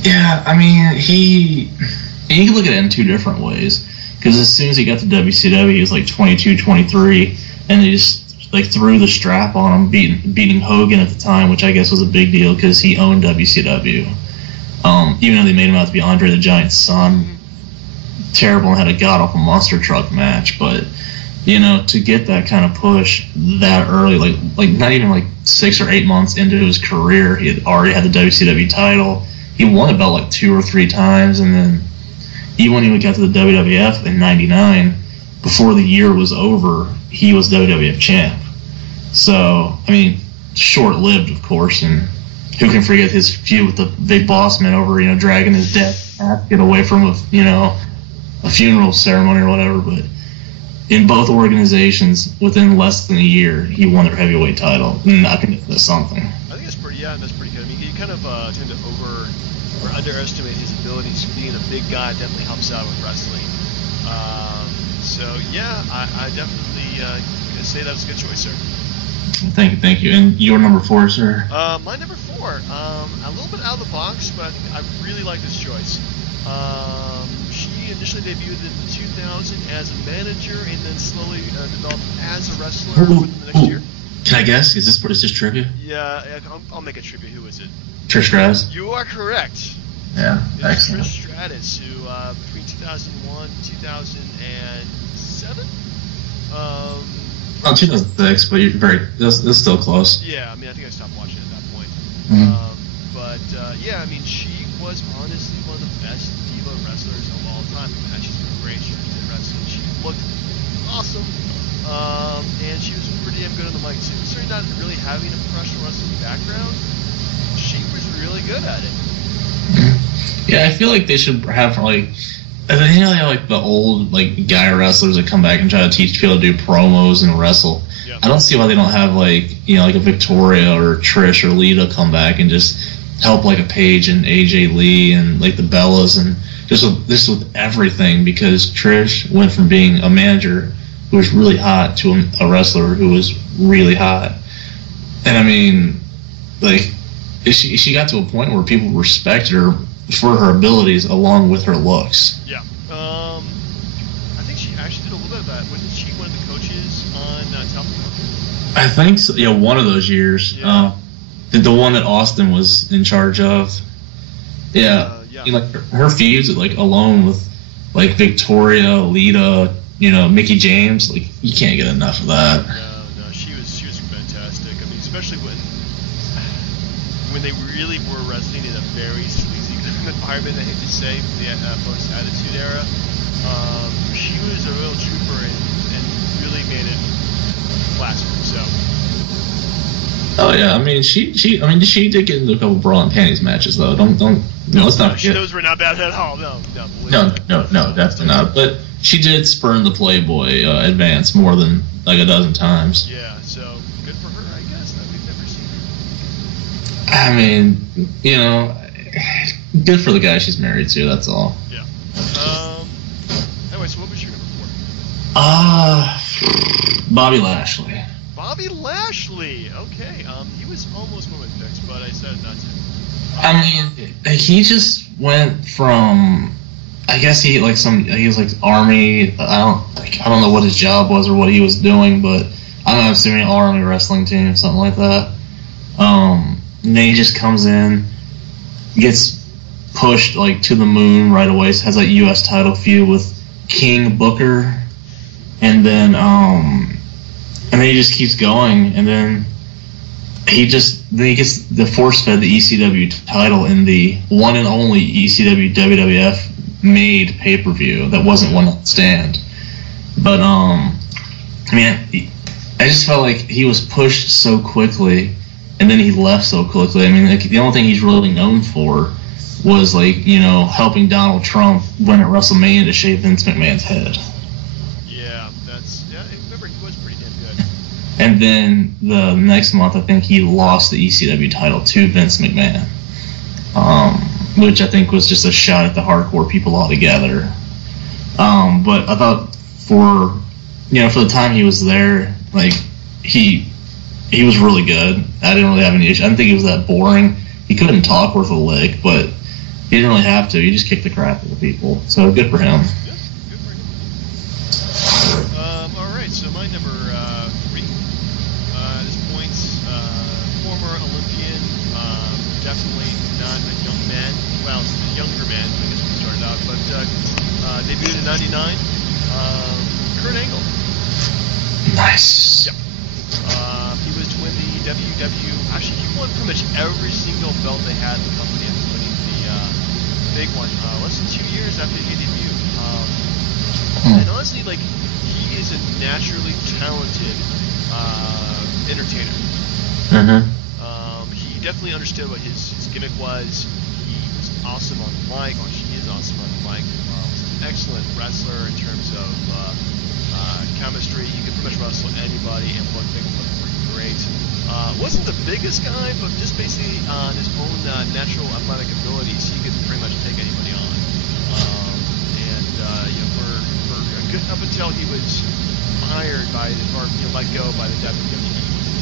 Yeah, I mean, you can look at it in 2 different ways. Because as soon as he got to WCW, he was like 22, 23, and they just like threw the strap on him, beating Hogan at the time, which I guess was a big deal because he owned WCW. Even though they made him out to be Andre the Giant's son, terrible, and had a god-awful monster truck match. But to get that kind of push that early, like not even like 6 or 8 months into his career, he had already had the WCW title. He won the belt like 2 or 3 times, and then even when he got to the WWF in '99, before the year was over, he was WWF champ. So, I mean, short-lived, of course, and who can forget his feud with the Big Boss Man over, dragging his dead casket away from a funeral ceremony or whatever. But in both organizations, within less than a year, he won their heavyweight title. And I think that's something. I think that's pretty good. I mean, you kind of tend to underestimate his abilities. Being a big guy definitely helps out with wrestling. I definitely say that was a good choice, sir. Thank you. And your number 4, sir? My number 4, a little bit out of the box, but I really like this choice. She initially debuted in 2000 as a manager, and then slowly developed as a wrestler within the next year. Can I guess? Is this trivia? Yeah, I'll make a trivia. Who is it? Trish Stratus? You are correct. Yeah, it's excellent. Trish Stratus, who between 2001 and 2007? 2006, but that's still close. Yeah, I mean, I think I stopped watching at that point. Mm-hmm. I mean, she was honestly one of the best diva wrestlers of all time. The matches were great. She did wrestling. She looked awesome. And she was pretty damn good on the mic, too. Considering not really having a professional wrestling background, she was really good at it. Yeah, I feel like they should have like the old guy wrestlers that come back and try to teach people to do promos and wrestle. Yeah. I don't see why they don't have like a Victoria or Trish or Lita come back and just help like a Paige and AJ Lee and like the Bellas and just with everything, because Trish went from being a manager who was really hot to a wrestler who was really hot. And I mean, like, she got to a point where people respected her for her abilities along with her looks. Yeah. I think she actually did a little bit of that. Wasn't she one of the coaches on Turnbuckle? I think so. Yeah, one of those years. Yeah. The one that Austin was in charge of. Yeah. Yeah. Her feuds alone with Victoria, Lita, Mickey James, you can't get enough of that. No, she was fantastic. I mean, especially when they really were wrestling in a very sleazy environment, I hate to say, the post-Attitude Era. She was a real trooper and really made it classic. So. Oh yeah, I mean she did get into a couple bra and panties matches though. Don't let's not forget. Those were not bad at all. No, definitely not. But she did spurn the Playboy advance more than a dozen times. Yeah, so good for her, I guess. We've never seen her. I mean, good for the guy she's married to. That's all. Yeah. Anyway, so what was your number 4? Bobby Lashley. Bobby Lashley. Okay. He was almost one of my picks, but I decided not to. I mean, he just went from. I guess he was Army. I don't know what his job was or what he was doing, but I'm assuming Army wrestling team, something like that. And then he just comes in, gets pushed to the moon right away. Has a U.S. title feud with King Booker, and then he just keeps going, and then he gets the force-fed the ECW title in the one and only ECW WWF made pay-per-view that wasn't one night stand. But I mean, I just felt like he was pushed so quickly, and then he left so quickly. I mean, the only thing he's really known for was helping Donald Trump win at WrestleMania to shave Vince McMahon's head. Yeah, I remember he was pretty damn good. And then the next month, I think he lost the ECW title to Vince McMahon, which I think was just a shot at the hardcore people altogether. But I thought for the time he was there, like he was really good. I didn't really have any issue. I didn't think he was that boring. He couldn't talk worth a lick, but he didn't really have to. He just kicked the crap out of people. So good for him. Yeah, good for him. All right, so my number 3 at this point, former Olympian, definitely not a young man. Well, a younger man, I guess when he started out, but debuted in '99. Kurt Angle. Nice. Yep. He was to win the WW. Actually, he won pretty much every single belt they had in the company, including the big one, less than 2 years after he debuted. And honestly, like, he is a naturally talented entertainer. He definitely understood what his gimmick was. He was awesome on the mic, or she is awesome on the mic. Was an excellent wrestler in terms of chemistry. He could pretty much wrestle anybody and make him look pretty great. Wasn't the biggest guy, but just basically on his own natural athletic abilities, he could pretty much take anybody on. For a good up until he was hired by let go by the WWE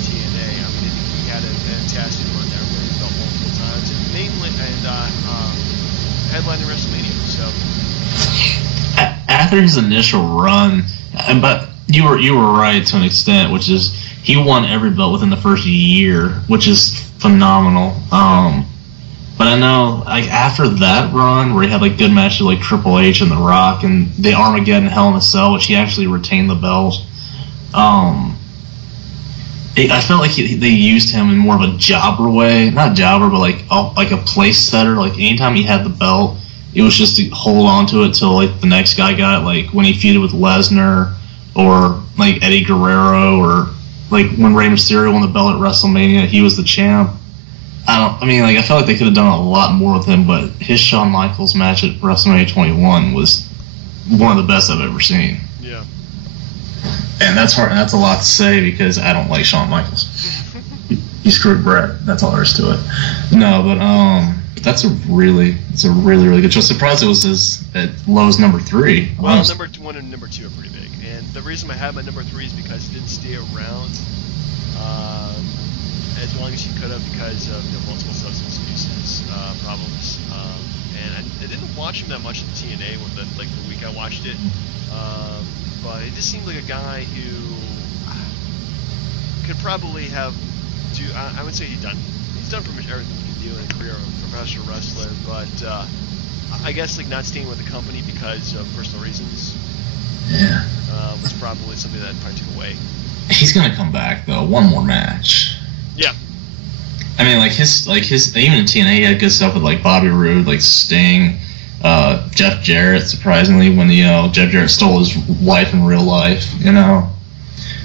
TNA. I mean, he had a fantastic run there where he felt multiple times, and mainly headlining WrestleMania. So after his initial run, but you were right to an extent, which is he won every belt within the first year, which is phenomenal. But I know, like, after that run where he had like good matches like Triple H and The Rock and the Armageddon Hell in a Cell, which he actually retained the belt. I felt like they used him in more of a jobber way, not jobber, but like a place setter. Like anytime he had the belt, it was just to hold on to it till like the next guy got it. Like when he feuded with Lesnar, or like Eddie Guerrero, or like when Rey Mysterio won the belt at WrestleMania, he was the champ. I felt like they could have done a lot more with him, but his Shawn Michaels match at WrestleMania 21 was one of the best I've ever seen. Yeah. And that's hard, and that's a lot to say because I don't like Shawn Michaels. He screwed Brett. That's all there is to it. No, but it's a really, really good show. Surprised it was at low as number 3. Well, number 1 and number 2 are pretty big, and the reason I had my number 3 is because it didn't stay around as long as he could have because of multiple substance abuse problems. And I didn't watch him that much in TNA the week I watched it, but it just seemed like a guy who could probably have I would say he's done pretty much everything he can do in a career of a professional wrestler, but I guess like not staying with the company because of personal reasons. Yeah. Was probably something that probably took away. He's gonna come back though. One more match. Yeah. I mean, his even in TNA he had good stuff with like Bobby Roode, like Sting, Jeff Jarrett. Surprisingly, when Jeff Jarrett stole his wife in real life, it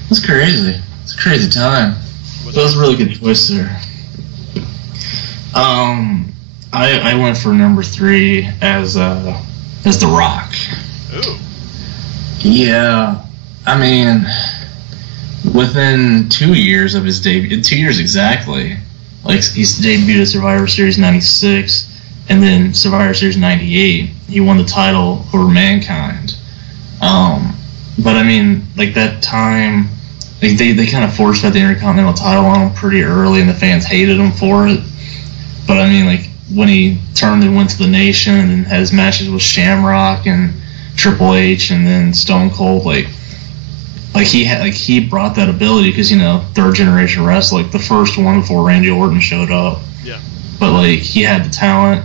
was crazy. It's a crazy time. It was a really good choice there. I went for number 3 as The Rock. Ooh. Yeah, I mean, within 2 years of his debut, 2 years exactly, like he's debuted at Survivor Series '96, and then Survivor Series '98, he won the title over Mankind. But I mean, like that time, like they kind of forced out the Intercontinental title on him pretty early, and the fans hated him for it. But I mean, like when he turned and went to the Nation and had his matches with Shamrock and Triple H and then Stone Cold, like he brought that ability because third generation wrestler, like the first one before Randy Orton showed up. Yeah. But like he had the talent,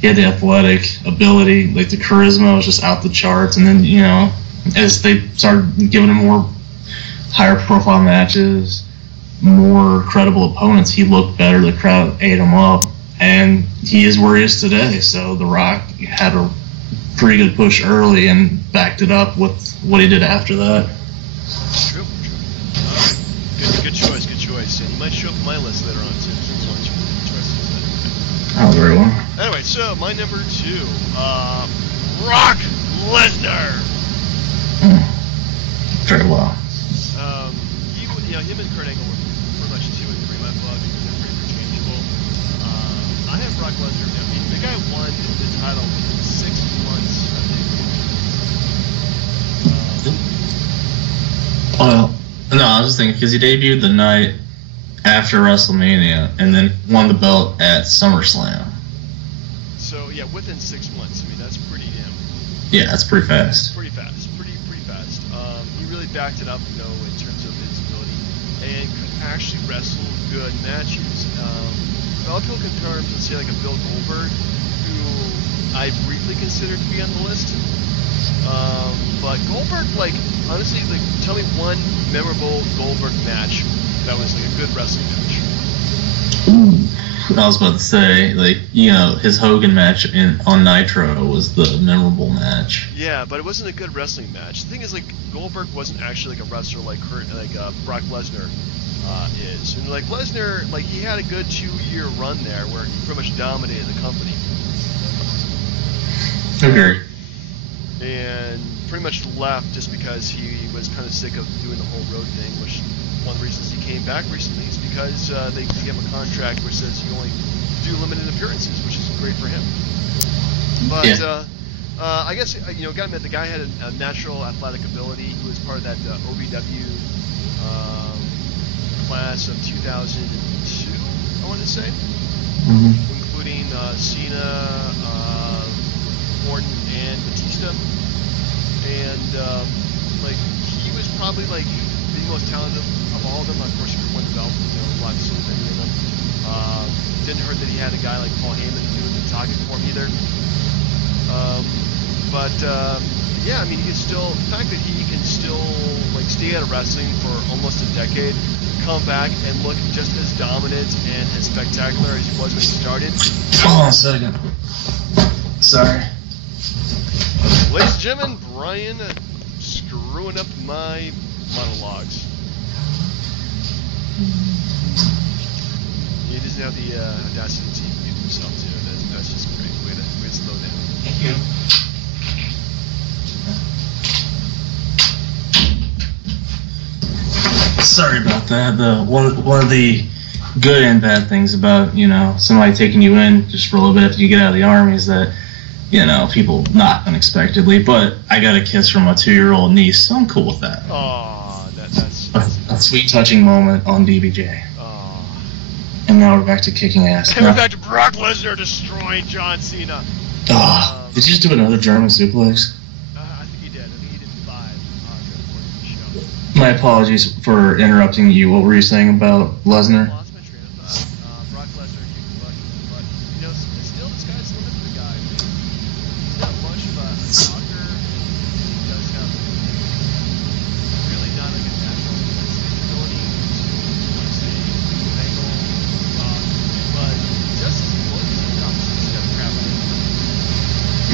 he had the athletic ability, like the charisma was just out the charts. And then as they started giving him more higher profile matches, more credible opponents, he looked better. The crowd ate him up, and he is where he is today. So The Rock had a pretty good push early and backed it up with what he did after that. True. Good choice. And you might show up on my list later on too. Since one choices. Oh, very well. Anyway, so my number 2, Brock Lesnar. Very well. him and Kurt Angle were pretty much 2 and 3 in my book. They're pretty interchangeable. I have Brock Lesnar. I mean, the guy won the title within 6 months, I think. Well, no, I was just thinking because he debuted the night after WrestleMania and then won the belt at SummerSlam. So yeah, within 6 months. I mean, that's pretty damn. Yeah, that's pretty fast. Pretty fast. Pretty fast. He really backed it up, you know, in terms of his ability, and could actually wrestle good matches. A lot of people compare him to, say, like a Bill Goldberg, who I briefly considered to be on the list. But Goldberg, like, honestly, like, tell me one memorable Goldberg match that was like a good wrestling match. I was about to say, like, you know, his Hogan match on Nitro was the memorable match. Yeah, but it wasn't a good wrestling match. The thing is, like, Goldberg wasn't actually like a wrestler like Brock Lesnar is. And like Lesnar, like, he had a good 2-year run there where he pretty much dominated the company. Okay. And pretty much left just because he was kind of sick of doing the whole road thing, which one of the reasons he came back recently is because they gave him a contract which says you only do limited appearances, which is great for him. But yeah. I guess, you know, gotta admit, the guy had a natural athletic ability. He was part of that OVW class of 2002, I want to say, including Cena, Orton, and Batista. And like, he was probably like the most talented of all of them. Of course, he won the belt, you know, a lot silly than any of them. Didn't hurt that he had a guy like Paul Heyman doing the talking for him either. Yeah, I mean, he can still, the fact that he can still like stay out of wrestling for almost a decade, come back and look just as dominant and as spectacular as he was when he started. Hold on a second. Sorry. Ladies and gentlemen, Brian screwing up my monologues. He doesn't have the audacity to mute himself too. That's just great. Way to slow down. Thank you. Sorry about that. One of the good and bad things about, you know, somebody taking you in just for a little bit after you get out of the army is that, you know, people knock unexpectedly. But I got a kiss from a 2-year-old niece, so I'm cool with that. Aw, that's a sweet, touching moment on DB&J. And now we're back to kicking ass. And we're back to Brock Lesnar destroying John Cena. Did you just do another German suplex? I think he did. I think he did 5 during the show. My apologies for interrupting you. What were you saying about Lesnar? Lost my train of thought. Brock Lesnar kicked the bucket, but you know, still the sky's the limit for the guy. He's not much of a talker. He does have really not like a natural ability to, let's say, angle, but just as he looks, he's got crap out of him.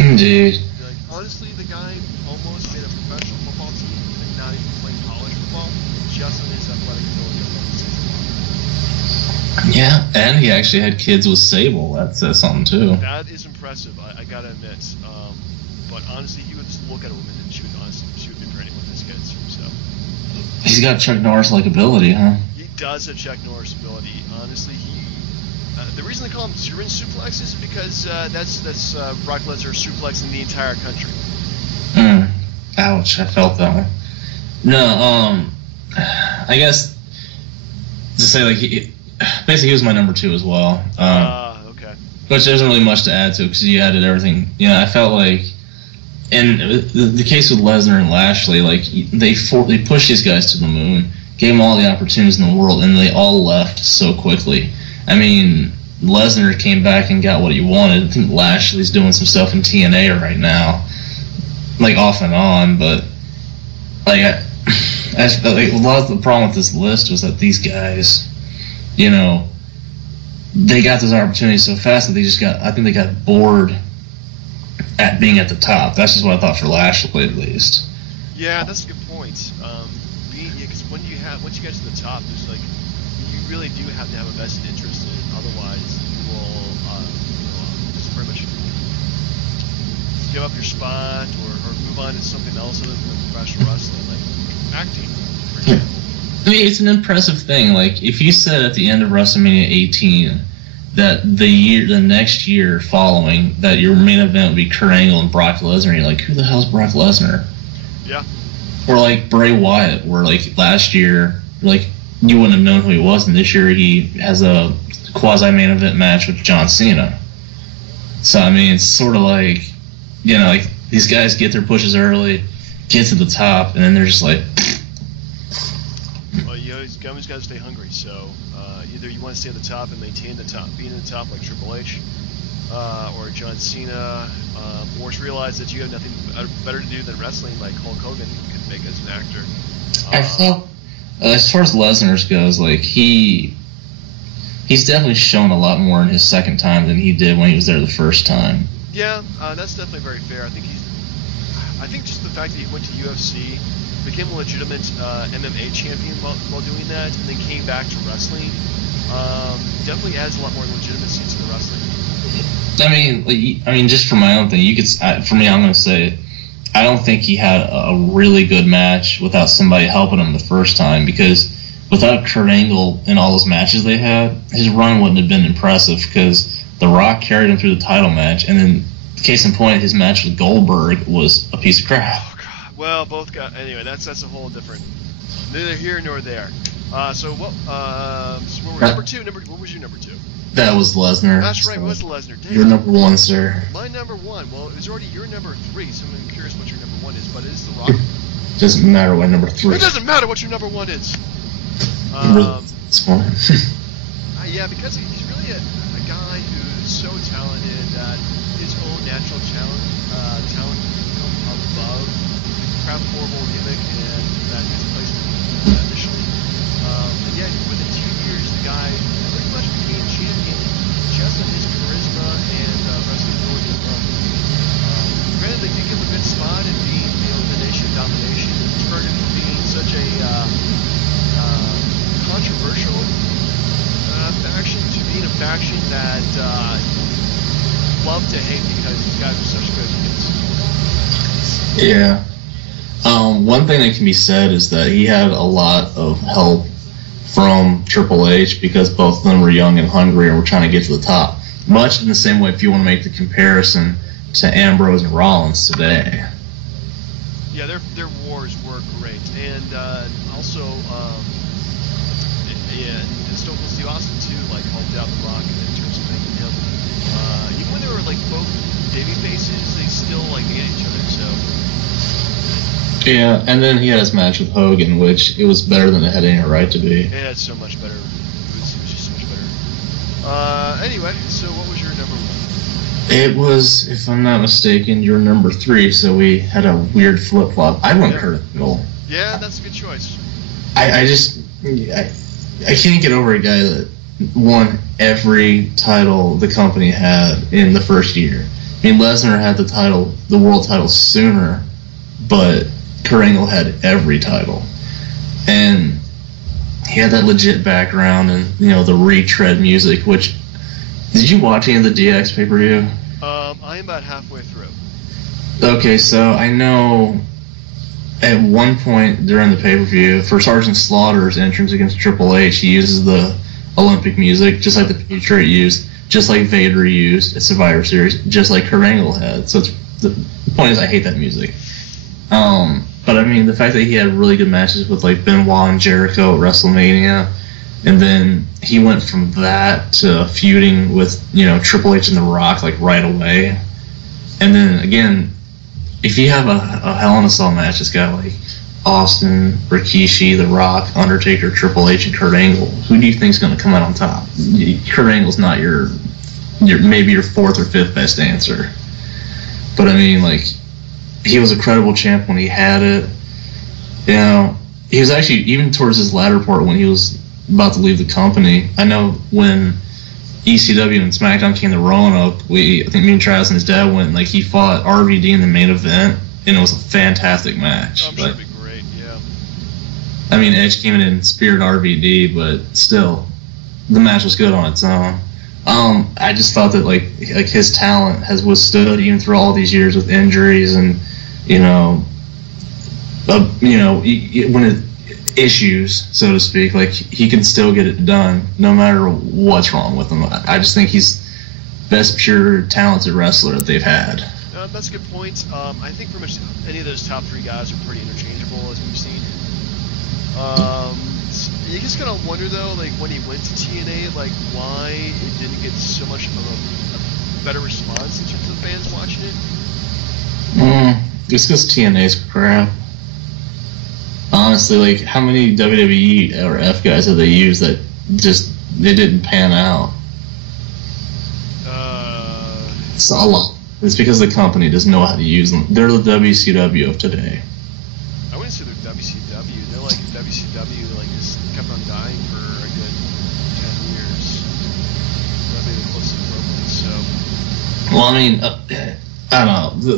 Indeed. Like, honestly, the guy almost made a professional football team and not even playing college football, just on his athletic ability on the 6 o'clock. Yeah, and he actually had kids with Sable. That says something too. That is impressive, I gotta admit. But honestly, he would just look at a woman and she would be pregnant with his kids. So he's got Chuck Norris-like ability, huh? he does have Chuck Norris ability. Honestly, the reason they call him German suplex is because that's Brock Lesnar suplexing the entire country. Ouch! I felt that one. No, I guess to say like basically he was my number 2 as well. Okay. Which there isn't really much to add to because you added everything. You know, I felt like in the case with Lesnar and Lashley, like they pushed these guys to the moon, gave them all the opportunities in the world, and they all left so quickly. I mean, Lesnar came back and got what he wanted. I think Lashley's doing some stuff in TNA right now, like off and on. But like, a lot of the problem with this list was that these guys, you know, they got those opportunities so fast that I think they got bored at being at the top. That's just what I thought for Lashley, at least. Yeah, that's a good point. Because once you get to the top, there's like, you really do have to have a vested interest in it. Otherwise, you will just pretty much give up your spot or move on to something else other than professional wrestling, like acting, for example. I mean, it's an impressive thing. Like, if you said at the end of WrestleMania 18 that the next year following, that your main event would be Kurt Angle and Brock Lesnar, you're like, who the hell's Brock Lesnar? Yeah. Or like Bray Wyatt, where like last year, like you wouldn't have known who he was, and this year he has a quasi main event match with John Cena. So I mean, it's sort of like, you know, like these guys get their pushes early, get to the top, and then they're just like. Well, you always got to stay hungry. So either you want to stay at the top and maintain the top, being at the top like Triple H or John Cena, or realize that you have nothing better to do than wrestling, like Hulk Hogan could make as an actor. I thought, as far as Lesnar's goes, like he's definitely shown a lot more in his second time than he did when he was there the first time. Yeah, that's definitely very fair. I think just the fact that he went to UFC, became a legitimate MMA champion while doing that, and then came back to wrestling, definitely adds a lot more legitimacy to the wrestling. I mean, just for my own thing, for me, I'm going to say, I don't think he had a really good match without somebody helping him the first time, because without Kurt Angle in all those matches they had, his run wouldn't have been impressive, because The Rock carried him through the title match, and then, case in point, his match with Goldberg was a piece of crap. Oh, God. Well, both got... Anyway, that's a whole different... Neither here nor there. So what was number two? What was your number two? That was Lesnar. That's right, it was Lesnar. You're number one, sir. My number one. Well, it was already your number three, so I'm curious what your number one is, but it is The Rock. Doesn't matter what number three. It doesn't matter what your number one is. It's fine. Yeah, because he's really a guy who's so talented that his own natural talent can come above the crap horrible gimmick and that his placement initially. And yet, within 2 years, the guy pretty much became champion just on his charisma and wrestling ability alone. Granted, they did give him a good spot in being, the Nation of Domination, and turned him from being such a controversial faction to being a faction that love to hate because these guys are such good kids. Yeah. One thing that can be said is that he had a lot of help from Triple H because both of them were young and hungry and were trying to get to the top. Much in the same way if you want to make the comparison to Ambrose and Rollins today. Yeah, their wars were great. And also, and Stone Cold Steve Austin, too, like, helped out The Rock in terms of making him. Even when they were, like, both baby faces, they still, like, hated each other, so... Yeah, and then he had his match with Hogan, which it was better than it had any right to be. It had so much better. It was just so much better. Anyway, so what was your number one? It was, if I'm not mistaken, your number three, so we had a weird flip-flop. I went Kurt Angle. Yeah, that's a good choice. I can't get over a guy that won every title the company had in the first year. I mean, Lesnar had the world title sooner, but Kurt Angle had every title. And he had that legit background and, the retread music, which... Did you watch any of the DX pay-per-view? I am about halfway through. Okay, so I know at one point during the pay-per-view, for Sergeant Slaughter's entrance against Triple H, he uses the Olympic music, just like the Patriot used, just like Vader used at Survivor Series, just like Kurt Angle had. So the point is, I hate that music. But I mean, the fact that he had really good matches with like Benoit and Jericho at WrestleMania, and then he went from that to feuding with Triple H and The Rock like right away, and then again, if you have a Hell in a Cell match, it's got like Austin, Rikishi, The Rock, Undertaker, Triple H, and Kurt Angle. Who do you think's going to come out on top? Kurt Angle's not your maybe your fourth or fifth best answer, but I mean, like, he was a credible champ when he had it. He was actually, even towards his latter part when he was about to leave the company, I know when ECW and SmackDown came to Roanoke, I think me and Travis and his dad went, like, he fought RVD in the main event, and it was a fantastic match. I'm sure it'd be great, yeah. I mean, Edge came in and speared RVD, but still, the match was good on its own. I just thought that like his talent has withstood even through all these years with injuries, and when issues, so to speak. Like, he can still get it done no matter what's wrong with him. I just think he's best pure talented wrestler that they've had. That's a good point. I think pretty much any of those top 3 guys are pretty interchangeable, as we've seen. You just kind of wonder, though, like, when he went to TNA, like, why it didn't get so much of a better response in terms of fans watching it. It's because TNA's crap. Honestly, like, how many WWE or F guys have they used that just, they didn't pan out? It's a lot. It's because the company doesn't know how to use them. They're the WCW of today. I wouldn't say they're WCW. They're like WCW, like, just kept on dying for a good 10 years. That'd be the closest equivalent, so. Well, I mean, I don't know.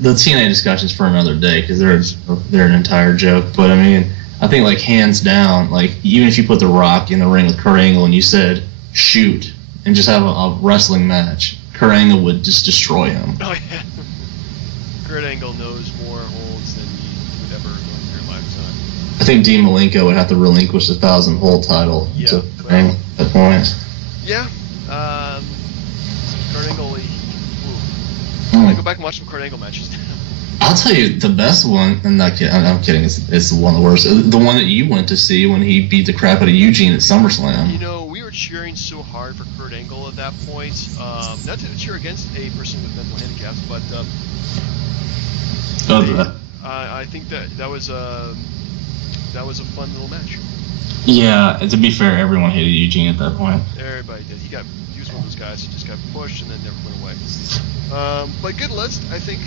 The TNA discussion's for another day because they're an entire joke. But I mean, I think, like, hands down, like, even if you put The Rock in the ring with Kurt Angle and you said shoot and just have a wrestling match, Kurt Angle would just destroy him. Oh yeah, Kurt Angle knows more holds than you would ever go in your lifetime. I think Dean Malenko would have to relinquish the 1,000-hold title to Kurt Angle at that point. Yeah, Kurt Angle. I go back and watch some Kurt Angle matches. I'll tell you the best one. I'm kidding. It's one of the worst. The one that you went to see when he beat the crap out of Eugene at SummerSlam. You know, we were cheering so hard for Kurt Angle at that point. Not to cheer against a person with mental handicaps, but I think that was a fun little match. Yeah, to be fair, everyone hated Eugene at that point. Everybody did. He was one of those guys who just got pushed and then never went away. But good list, I think.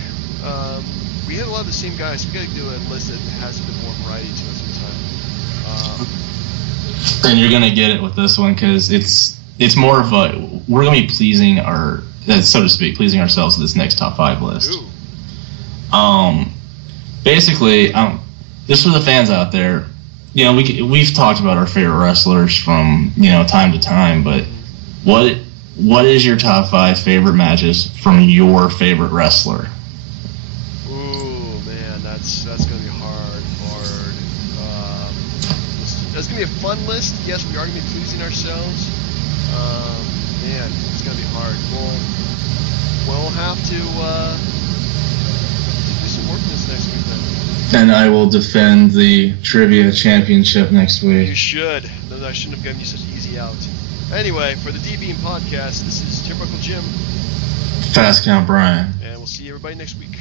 We had a lot of the same guys. We got to do a list that has a bit more variety to it sometime. And you're gonna get it with this one because it's more of a, we're gonna be pleasing so to speak, pleasing ourselves with this next top 5 list. Ooh. Basically, just for the fans out there, you know, we've talked about our favorite wrestlers from, you know, time to time, but what is your top 5 favorite matches from your favorite wrestler? Ooh, man, that's gonna be hard. That's gonna be a fun list. Yes, we are gonna be pleasing ourselves. Man, it's gonna be hard. We'll have to do some work this next week then. And I will defend the trivia championship next week. You should. Then I shouldn't have given you such an easy out. Anyway, for the DB&J podcast, this is Turnbuckle Jim. Fastcount Brian. And we'll see everybody next week.